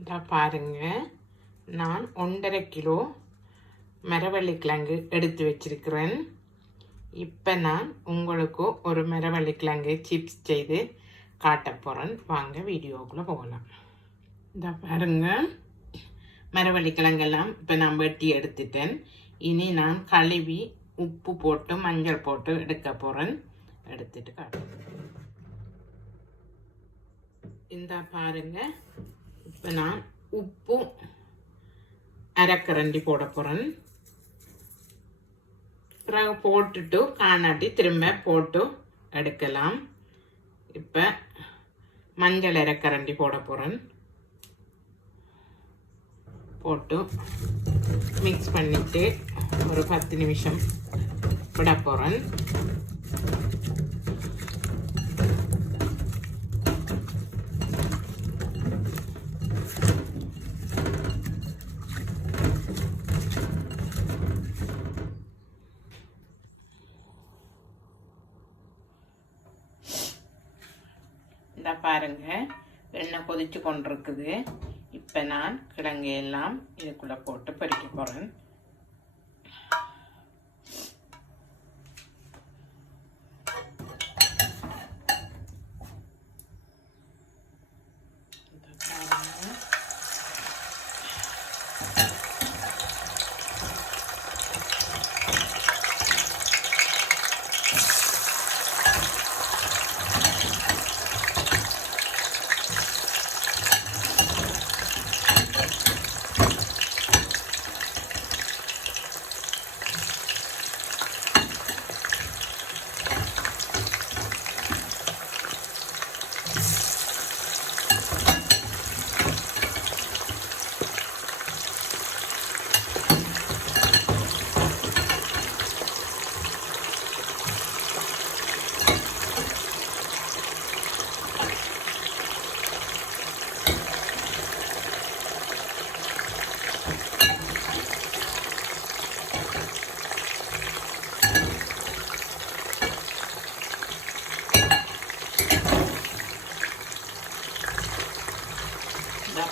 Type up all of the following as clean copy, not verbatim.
இதை பாருங்க, நான் 1.5 கிலோ மரவள்ளிக்கிழங்கு எடுத்து வச்சிருக்கிறேன். இப்போ நான் உங்களுக்கு ஒரு மரவள்ளிக்கிழங்கு சிப்ஸ் செய்து காட்ட போகிறேன். வாங்க வீடியோக்குள்ளே போகலாம். இதை பாருங்க, மரவள்ளிக்கிழங்கெல்லாம் இப்போ நான் வெட்டி எடுத்துட்டேன். இனி நான் கழுவி உப்பு போட்டு மஞ்சள் போட்டு எடுக்க போகிறேன். எடுத்துட்டு காட்டுறேன். இந்த பாருங்க, இப்போ நான் உப்பு அரைக்கரண்டி போட போகிறேன். பிறகு போட்டுட்டு காணாட்டி திரும்ப போட்டு எடுக்கலாம். இப்போ மஞ்சள் அரைக்கரண்டி போட போகிறேன். போட்டு மிக்ஸ் பண்ணிட்டு ஒரு 10 நிமிஷம் விட போகிறேன். இந்த பாருங்க, எண்ணெய் கொதிச்சு கொண்டிருக்குது. இப்போ நான் கிழங்கு எல்லாம் இதுக்குள்ளே போட்டு பொரிக்க போகிறேன்.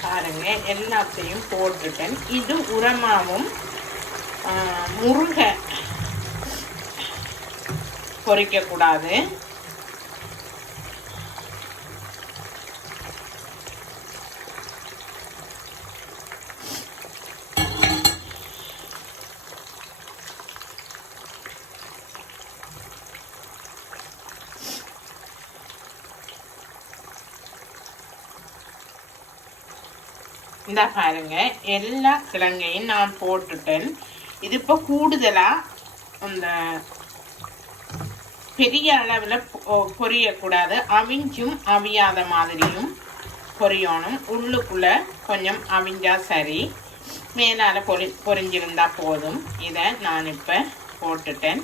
பாருங்க, எல்லாத்தையும் போட்டுட்டேன். இது உரமாவும் முருக பொரிக்க கூடாது. இந்த பாருங்க, எல்லா கிழங்கையும் நான் போட்டுட்டேன். இது இப்போ கூடுதலாக அந்த பெரிய அளவில் பொரியக்கூடாது. அவிஞ்சும் அவியாத மாதிரியும் பொரியணும். உள்ளுக்குள்ளே கொஞ்சம் அவிஞ்சா சரி, மேலால் பொரிஞ்சிருந்தா போதும். இதை நான் இப்போ போட்டுட்டேன்.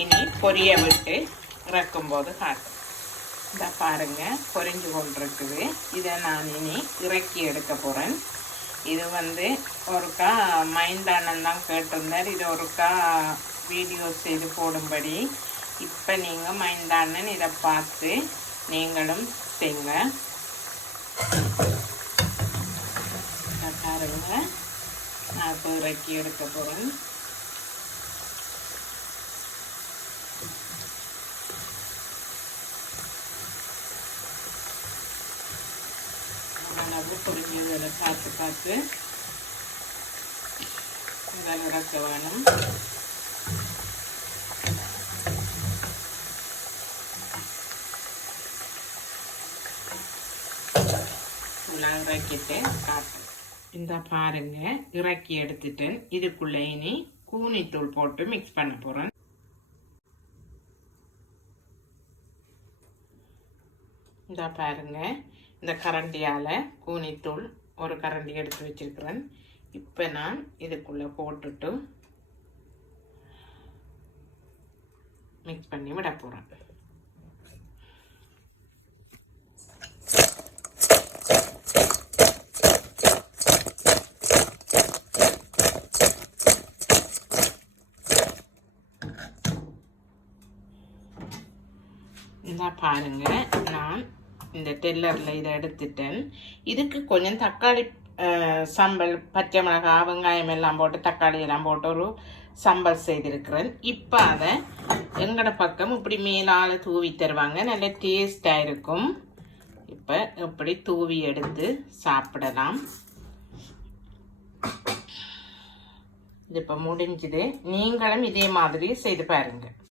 இனி பொரிய விட்டு இறக்கும்போது காட்டும். இந்த பாருங்க, பொரிஞ்சு கொண்டிருக்குது. இதை நான் இனி இறக்கி எடுக்க போகிறேன். இது ஒருக்கா மைந்தானன் தான் கேட்டிருந்தார், இது ஒருக்கா வீடியோ செய்து போடும்படி. இப்போ நீங்கள் மைந்தானன் இதை பார்த்து நீங்களும் செய்யுங்க. இதை பாருங்க, நான் இப்போ இறக்கி எடுக்க போகிறேன். அளவு பொரிஞ்சதில் பார்த்து இதில் இறக்க வேணும். இறக்கிட்டு காட்டு. இந்த பாருங்க, இறக்கி எடுத்துட்டேன். இதுக்குள்ளே இனி கூனித்தூள் போட்டு மிக்ஸ் பண்ண போகிறேன். இந்த பாருங்க, இந்த கரண்டியால் கூனித்தூள் ஒரு கரண்டி எடுத்து வச்சிருக்கிறேன். இப்போ நான் இதுக்குள்ளே போட்டுட்டு மிக்ஸ் பண்ணி விட போகிறேன். இந்த பாருங்க, நான் இந்த டெல்லரில் இதை எடுத்துட்டேன். இதுக்கு கொஞ்சம் தக்காளி சம்பல் பச்சை மிளகாய் வெங்காயம் எல்லாம் போட்டு தக்காளி எல்லாம் போட்டு ஒரு சம்பல் செய்திருக்கிறேன். இப்போ அதை எங்களோட பக்கம் இப்படி மேலால் தூவி தருவாங்க, நல்ல டேஸ்டாக இருக்கும். இப்போ இப்படி தூவி எடுத்து சாப்பிடலாம். இது இப்போ முடிஞ்சுது. நீங்களும் இதே மாதிரி செய்து பாருங்கள்.